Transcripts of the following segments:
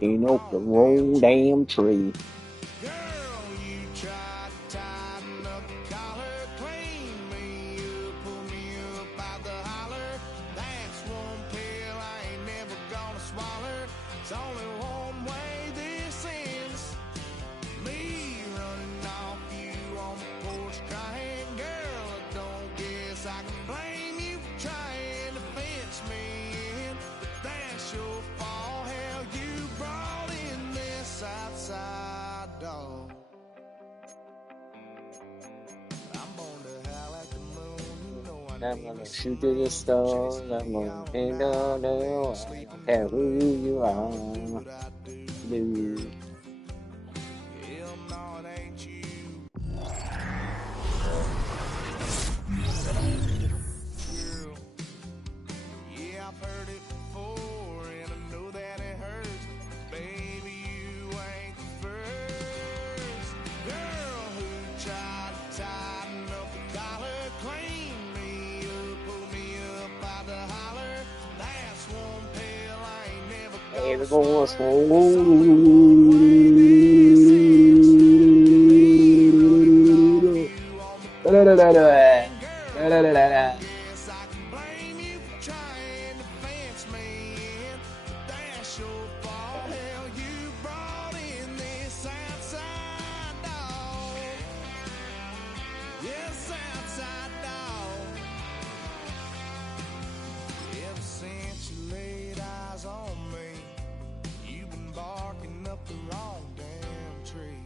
barking up the wrong damn tree. Girl, you tried to tighten up the collar, clean me up, pull me up by the holler. That's one pill I ain't never gonna swallow. It's only one way this ends. Me running off you on the porch crying. Girl, I don't guess I can blame you for trying to fence me in. But that's your fault, hell, you brought in this outside dog. I'm born to howl at the moon, you know I I'm need gonna me shoot some to the rain. stars. Chasing I'm me gonna all hang night, down there. awake, I sleeping don't care with who me. you I are. won't do what I do. Dude. Hell no, it ain't you. Girl, yeah, I've heard it before, and I know that it hurts. Baby, you ain't the first girl who tried to tighten up the collar, clean me up, pull me up by the holler. That's one pill I ain't never gonna swallow. It's only one way this ends. Me running off you on the porch crying. Girl, I don't guess I can blame you for trying to fence me in. But that's your fault, hell, you brought in this outside dog. Yes, outside dog. Ever since you laid eyes on me, you've been barking up the wrong damn tree.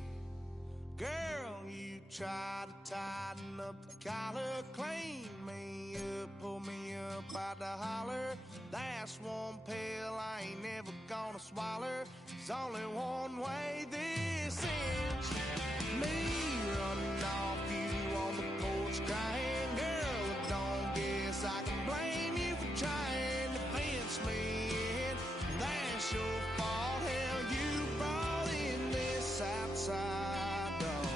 Girl, you tried to tighten up the collar, clean me up, pull me up by the holler. That's one pill I ain't never gonna swallow. There's only one way this ends. Me running off you on the porch crying. Girl, I don't guess I can blame you for trying to fence me in. That's your fault, hell, you brought in this outside dog.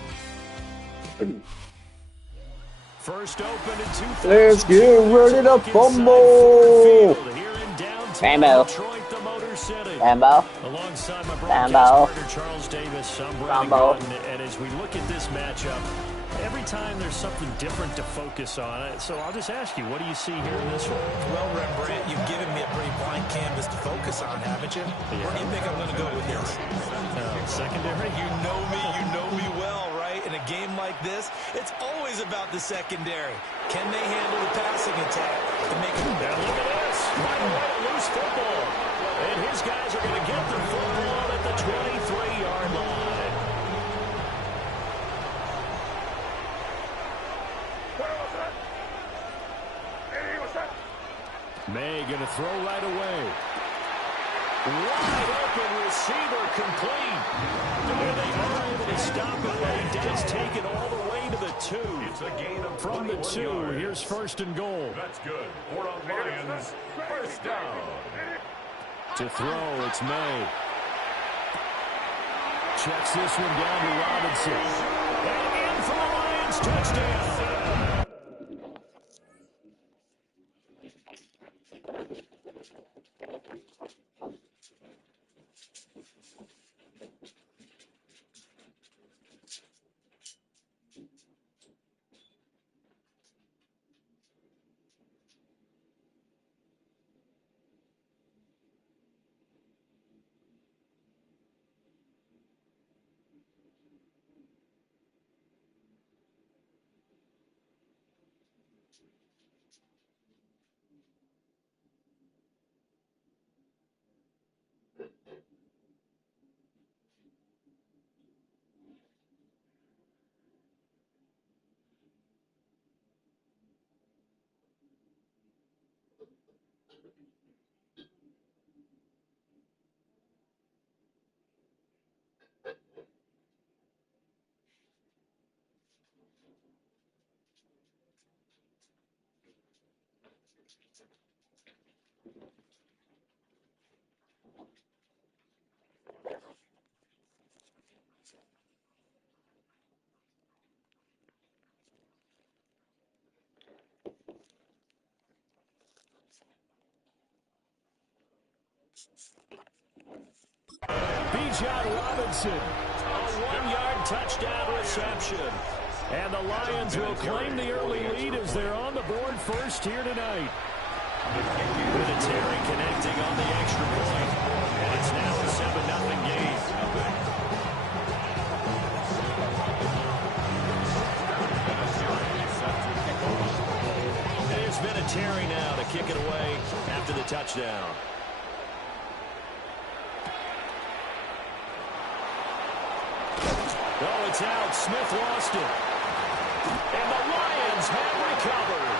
First opened in 2002. Let's get ready to fumble. Here in downtown Rambo. Detroit, the Motor City. Rambo. Alongside my broadcast Rambo. partner Charles Davis, I'm Brandon Rambo. Gordon, and as we look at this matchup, every time there's something different to focus on. So I'll just ask you, what do you see here in this one? Well, Rembrandt, you've given me a pretty blank canvas to focus on, haven't you? Yeah. Where do you think I'm going to go with this? Secondary? You know me well, right? In a game like this, it's always about the secondary. Can they handle the passing attack to make it? Now look at this. Might win a loose football. And his guys are going to get the football at the 23-yard line. May going to throw right away. Wide open receiver complete. And they are able to stop it, but he does take it all the way to the 2. It's a gain of From the 2, yards. here's first and goal. That's good. For the Lions, first down. To throw, it's May. Checks this one down to Robinson. And in for the Lions, touchdown. John Robinson. A 1-yard touchdown reception. And the Lions will claim the early lead as they're on the board first here tonight. Vinatieri connecting on the extra point. And it's now a 7-0 game. It's Vinatieri now to kick it away after the touchdown. Oh, it's out. Smith lost it. And the Lions have recovered.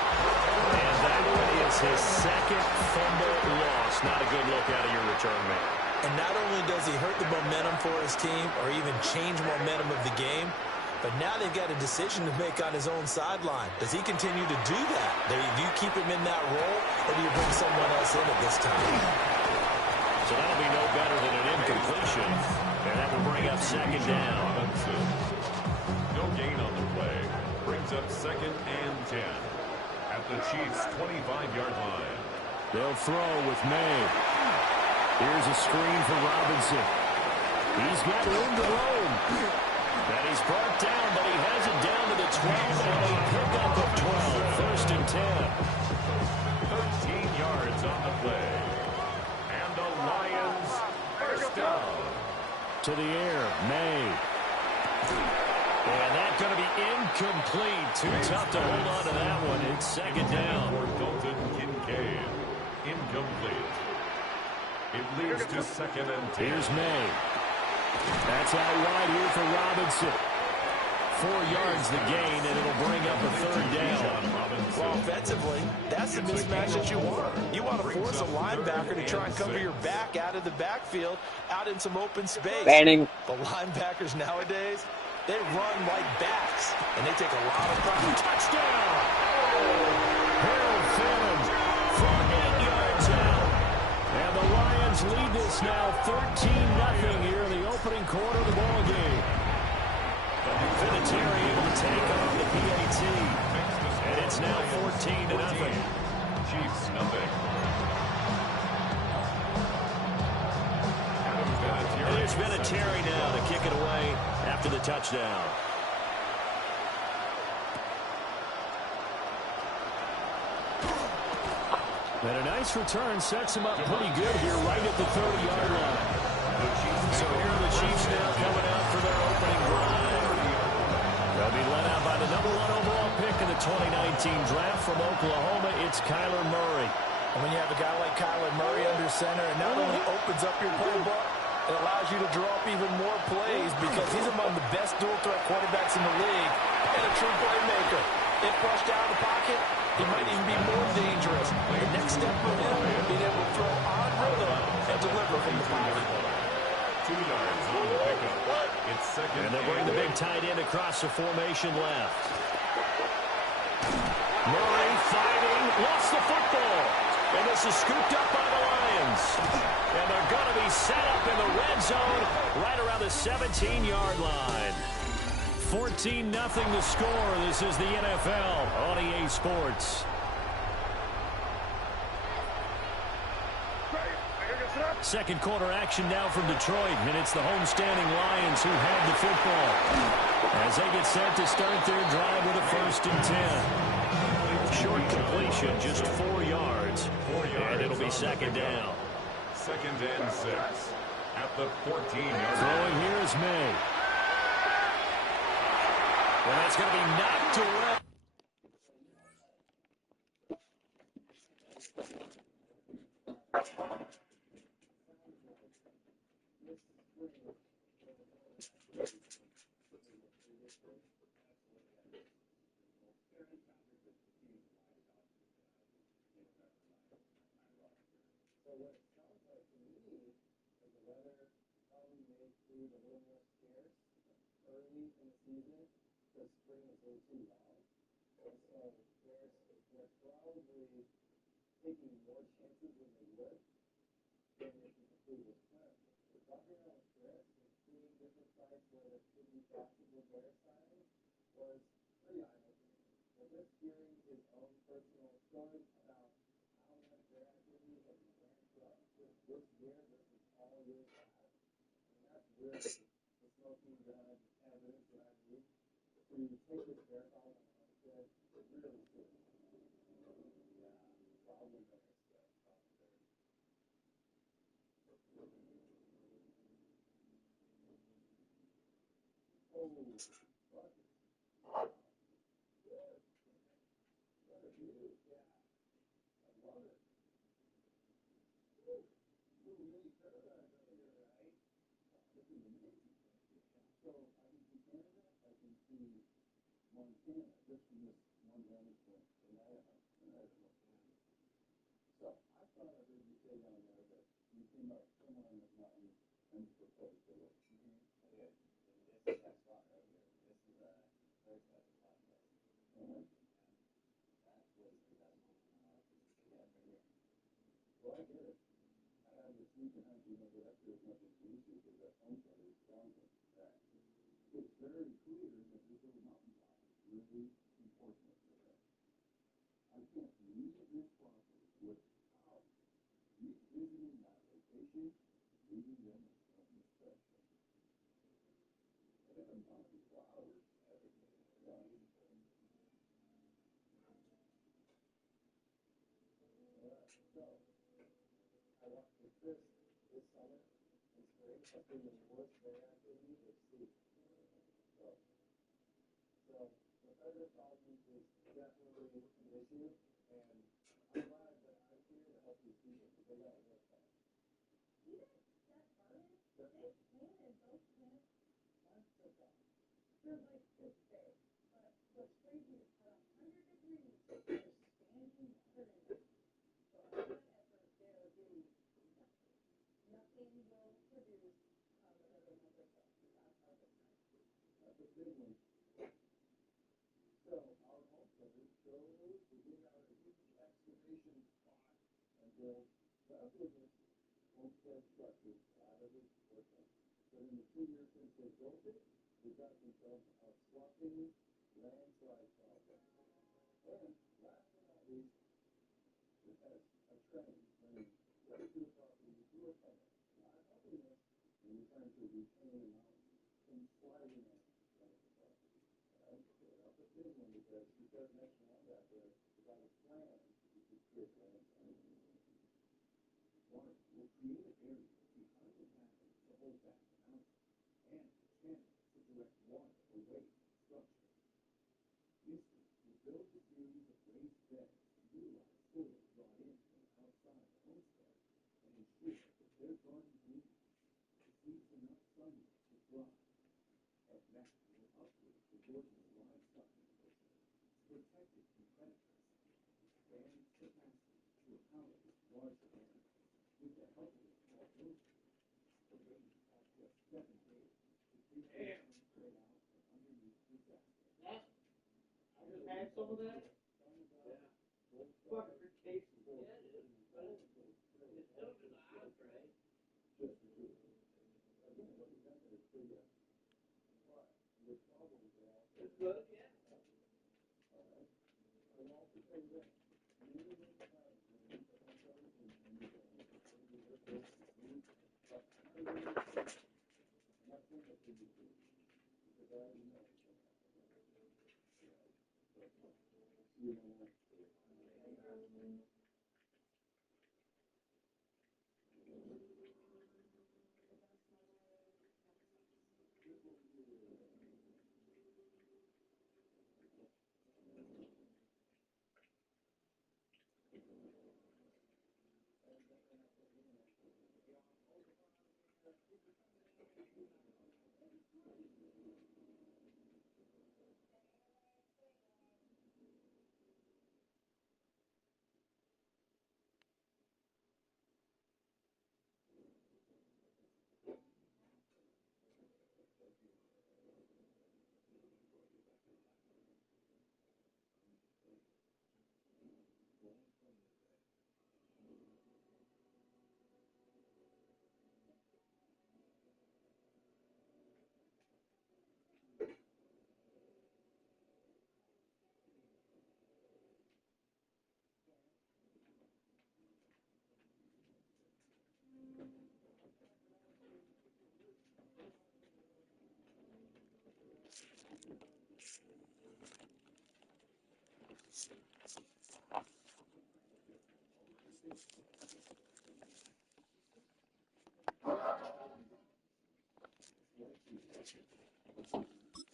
And that one is his second fumble loss. Not a good look out of your return man. And not only does he hurt the momentum for his team or even change momentum of the game, but now they've got a decision to make on his own sideline. Does he continue to do that? Do you keep him in that role, or do you bring someone else in at this time? So that'll be no better than an incompletion. And that will bring up second down. No gain on the play. Brings up 2nd and 10 at the Chiefs' 25-yard line. They'll throw with May. Here's a screen for Robinson. He's got room to roam. And he's brought down, but he has it down to the 12, and a pickup of 12. 1st and 10. 13 yards on the play. And the Lions first down. To the air, May. And that's going to be incomplete. Too tough to hold on to that one. It's second down. For Dalton Kincaid. Incomplete. It leads to 2nd and 10. Here's May. That's out wide here for Robinson. 4 yards the gain, and it'll bring up a 3rd down. Well, offensively, that's the mismatch that you want. You want to force a linebacker to try and cover your back out of the backfield, out in some open space. Banning. The linebackers nowadays, they run like backs, and they take a lot of pride. Touchdown! Harold Fannin from 8 yards out. And the Lions lead this now 13-0 here in the opening quarter of the ball game. Vinatieri able to take on the PAT. And it's now 14-0. Chiefs nothing. And there's Vinatieri now to kick it away after the touchdown. And a nice return sets him up pretty good here right at the 30-yard line. So here are the Chiefs now coming out for their opening drive. They'll be led out by the #1 overall pick in the 2019 draft from Oklahoma. It's Kyler Murray. And when you have a guy like Kyler Murray under center, it not only opens up your playbook, it allows you to draw up even more plays because he's among the best dual-threat quarterbacks in the league and a true playmaker. If flushed out of the pocket, he might even be more dangerous. The next step for him, being able to throw on rhythm and deliver from the pocket. 2 yards on the pickup. It's 2nd And they'll bring the big tight end across the formation left. Murray fighting, lost the football. And this is scooped up by the Lions. And they're going to be set up in the red zone right around the 17-yard line. 14-0 the score. This is the NFL on EA Sports. Second quarter action now from Detroit, and it's the homestanding Lions who have the football as they get set to start their drive with a 1st and 10. Short completion, just 4 yards, and it'll be second down. 2nd and 6 at the 14-yard line. Throwing here is May. And that's going to be knocked away.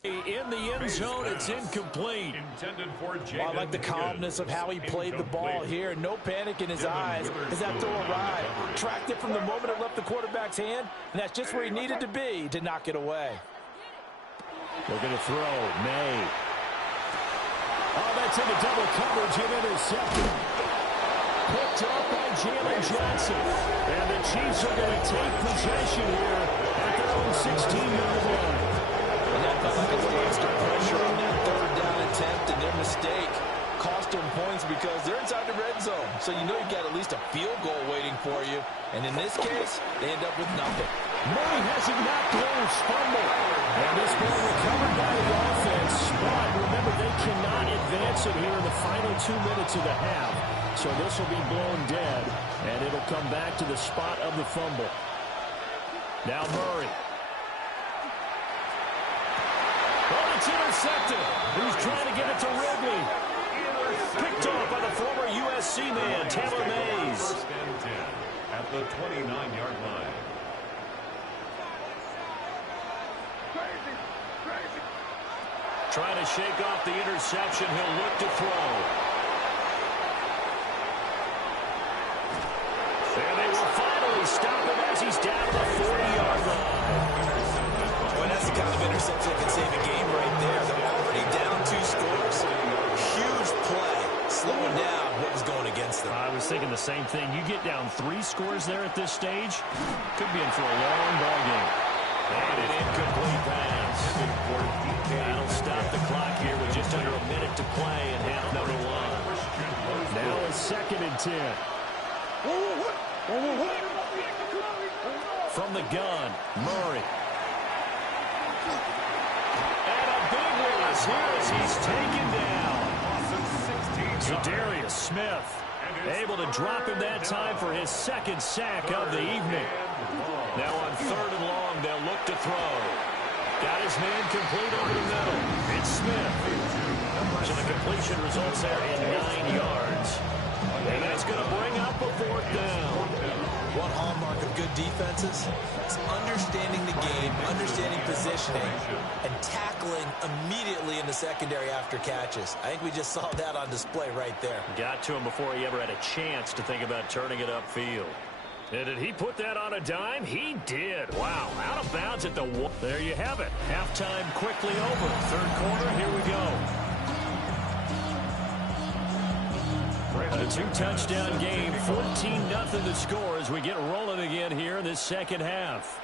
In the end zone, it's incomplete. Intended for I like the calmness of how he played the ball here. No panic in his eyes as that throw arrived. Tracked it from the moment it left the quarterback's hand, and that's just where he needed to be to knock it away. Looking to throw. May. Oh, that's into double coverage and intercepted. Picked up by Jalen Johnson. And the Chiefs are going to take possession here at their own 16-yard line. And that felt like a little extra pressure on that third down attempt, and their mistake cost them points because they're inside the red zone. So you know you've got at least a field goal waiting for you. And in this case, they end up with nothing. Murray has it knocked loose. Fumble. And this ball recovered by the offense. But remember, they cannot advance it here in the final 2 minutes of the half. So this will be blown dead, and it'll come back to the spot of the fumble. Now Murray. Oh, it's intercepted. He's trying to get it to Ridley. Picked off by the former USC man, Taylor Mays. First and 10 at the 29-yard line. Trying to shake off the interception. He'll look to throw. And they will finally stop him as he's down to the 40-yard line. Well, that's the kind of interception that can save a game right there. They're already down 2 scores. Huge play, slowing down what was going against them. I was thinking the same thing. You get down 3 scores there at this stage, could be in for a long ball game. And an incomplete pass. That'll stop the clock here with just under a minute to play in half number 1. Now it's 2nd and 10. From the gun, Murray. And a big loss here as he's taken down. Zadarius Smith able to drop him that time for his 2nd sack of the evening. Now on 3rd and long, they'll look to throw. Got his man complete over the middle. It's Smith. So the completion results there in 9 yards. And that's going to bring up a 4th down. One hallmark of good defenses is understanding the game, understanding positioning, and tackling immediately in the secondary after catches. I think we just saw that on display right there. Got to him before he ever had a chance to think about turning it upfield. And did he put that on a dime? He did. Wow, out of bounds at the 1. There you have it. Halftime quickly over. 3rd quarter, here we go. A 2-touchdown game, 14-0 to score as we get rolling again here in this 2nd half.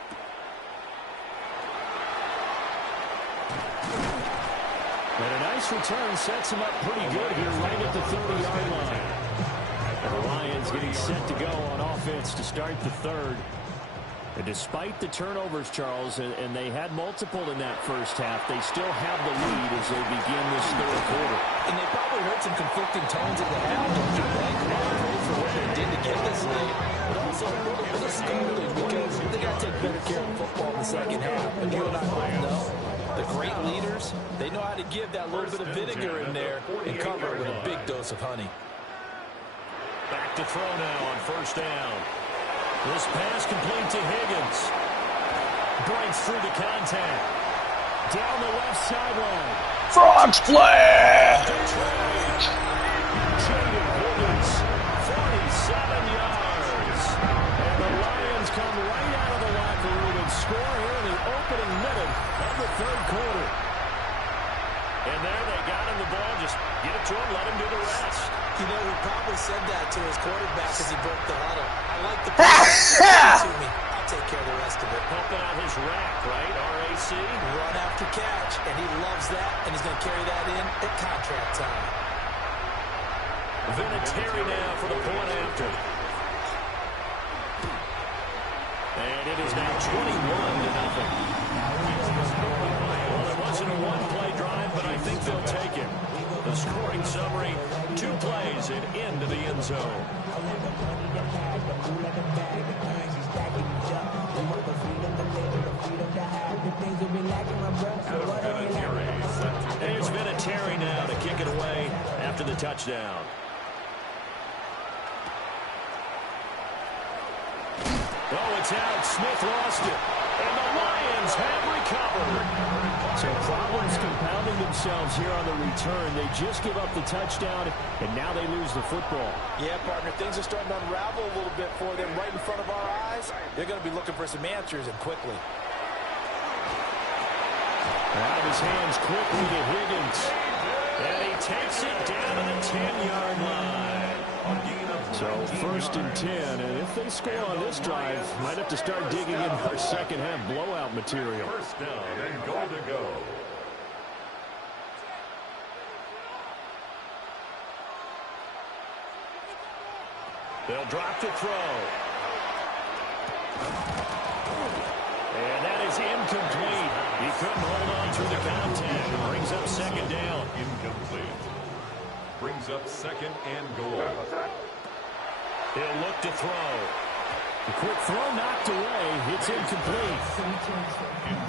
And a nice return sets him up pretty good here right at the 30-yard line. And the Lions getting set to go on offense to start the 3rd. And despite the turnovers, Charles, and they had multiple in that first half, they still have the lead as they begin this 3rd quarter. And they probably heard some conflicting tones at the half, don't you think? For what they did to get this lead, but also a little bit of scolding because they got to take better care of football in the 2nd half. But you and I both know the great leaders, they know how to give that little bit of vinegar in there and cover it with a big dose of honey. Back to throw now on 1st down. This pass complete to Higgins. Breaks through the contact. Down the left sideline. Frog splash! Jaden Higgins, 47 yards. And the Lions come right out of the locker room and score here in the opening minute of the 3rd quarter. And there they got him the ball. Just get it to him, let him do the rest. You know, he probably said that to his quarterback as he broke the huddle. I like the pass. To me. I'll take care of the rest of it. Helping out his rack, right? RAC. Run after catch, and he loves that, and he's going to carry that in at contract time. Vinatieri now for the point after. And it is now 21-0. Well, it wasn't a one-play drive, but I think they'll take it. The scoring summary, 2 plays and into the end zone. Adam Vinatieri after the touchdown. Oh, it's out. Smith lost it. And the Lions have recovered. So problems compounding themselves here on the return. They just give up the touchdown, and now they lose the football. Yeah, partner, things are starting to unravel a little bit for them right in front of our eyes. They're going to be looking for some answers, and quickly. Out of his hands quickly to Higgins. And he takes it down to the 10-yard line. So 1st and 10, and if they score on this drive, might have to start digging in our second half blowout material. First down and goal to go. They'll drop to throw. And that is incomplete. He couldn't hold on through the contact. Brings up second down. Incomplete. Brings up second and goal. He'll look to throw. A quick throw knocked away. It's incomplete.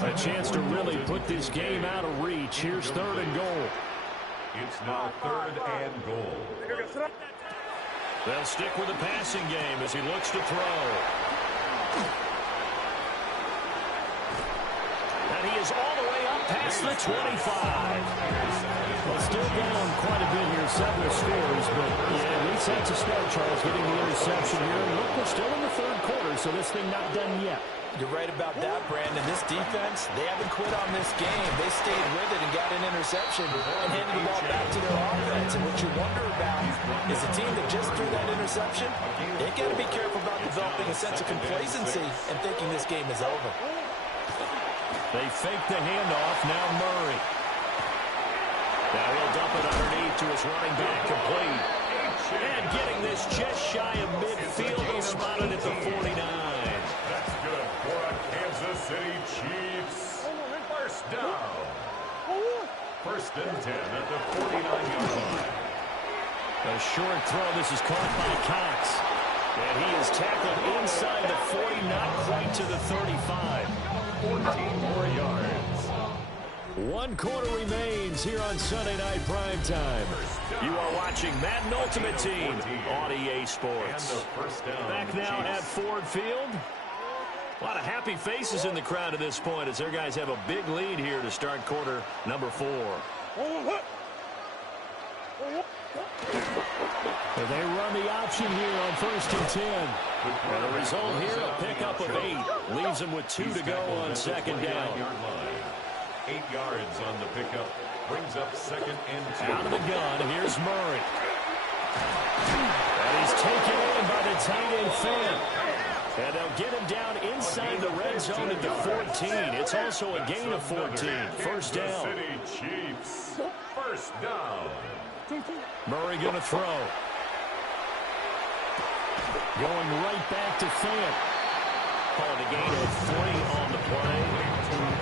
A chance to really put this game out of reach. Here's 3rd and goal. It's now 3rd and goal. They'll stick with the passing game as he looks to throw. And he is all the way up past the 25. Well, still down quite a bit here, several scores, but yeah, at least that's a start, Charles, getting the interception here. And look, we're still in the 3rd quarter, so this thing not done yet. You're right about that, Brandon. This defense, they haven't quit on this game. They stayed with it and got an interception and handed the ball back to their offense. And what you wonder about is a team that just threw that interception, they got to be careful about developing a sense of complacency and thinking this game is over. They fake the handoff. Now Murray. Now he'll dump it underneath to his running back, complete. And getting this just shy of midfield, he'll spot it at the 49. That's good for a Kansas City Chiefs. First down. 1st and 10 at the 49-yard line. A short throw. This is caught by Cox. And he is tackled inside the 40, not quite to the 35. 14 more yards. 1 quarter remains here on Sunday Night Primetime. You are watching Madden Ultimate Team on EA Sports. Back now at Ford Field. A lot of happy faces in the crowd at this point as their guys have a big lead here to start quarter number 4. And they run the option here on 1st and 10. And the result here, a pickup of 8. Leaves them with 2 to go on 2nd down. 8 yards on the pickup. Brings up 2nd and 2. Out of the gun, here's Murray. And he's taken in by the tight end Fant. And they'll get him down inside the red zone at the 14. It's also a gain of 14. First down. City Chiefs. First down. Murray going to throw. Going right back to Fant. Called a gain of 3 on the play.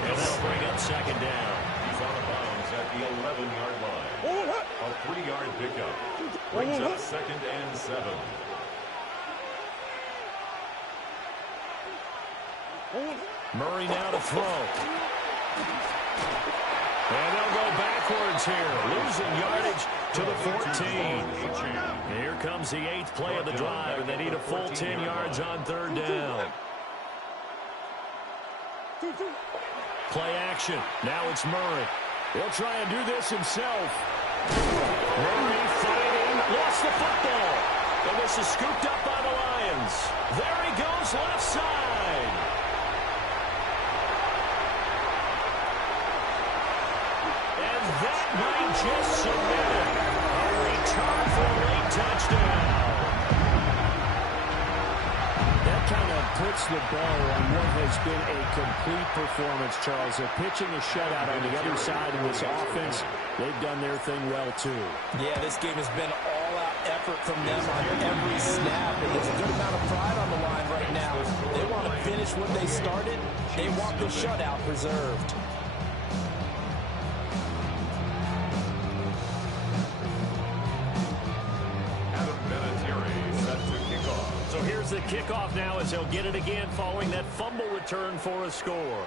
And that'll bring up 2nd down. He's out of bounds at the 11-yard line. A 3-yard pickup. Brings up 2nd and 7. Murray now to throw. And they'll go backwards here. Losing yardage to the 14. And here comes the 8th play of the drive, and they need a full 10 yards on 3rd down. Play action. Now it's Murray. He'll try and do this himself. Murray fighting. Lost the football. And this is scooped up by the Lions. There he goes left side. And that might just submit it. A return for a late touchdown. That kind of puts the bow on what has been a complete performance, Charles. They're pitching a shutout on the other side of this offense. They've done their thing well, too. Yeah, this game has been all-out effort from them on every snap. And there's a good amount of pride on the line right now. They want to finish what they started. They want the shutout preserved. So here's the kickoff now as he'll get it again following that fumble return for a score.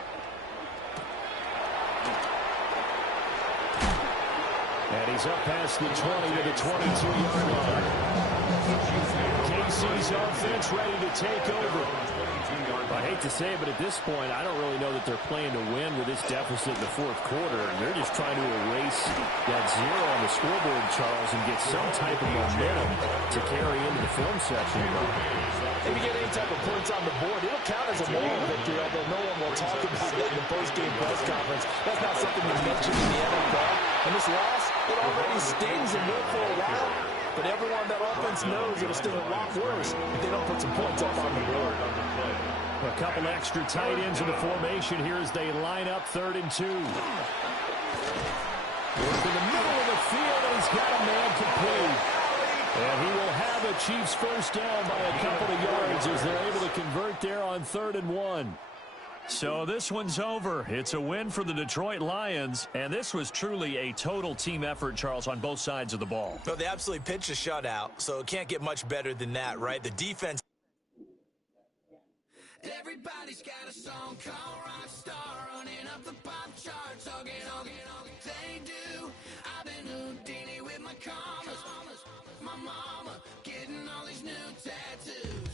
And He's up past the 20 to the 22-yard line. KC's offense ready to take over. I hate to say it, but at this point, I don't really know that they're playing to win with this deficit in the fourth quarter. They're just trying to erase that zero on the scoreboard, Charles, and get some type of momentum to carry into the film section. If you get any type of points on the board, it'll count as a moral victory, although no one will talk about that in the post-game press conference. That's not something you mention in the NFL. And this loss, it already stings and will for a while. But everyone that offense knows it'll sting a lot worse if they don't put some points up on the board. A couple extra tight ends in the formation here as they line up 3rd and 2. Work in the middle of the field, and he's got a man complete. And he will have a Chiefs first down by a couple of yards as they're able to convert there on 3rd and 1. So this one's over. It's a win for the Detroit Lions, and this was truly a total team effort, Charles, on both sides of the ball. No, they absolutely pitched a shutout, so it can't get much better than that, right? The defense. Everybody's got a song called Rockstar, running up the pop charts, all they do. I've been Houdini with my commas, my mama getting all these new tattoos.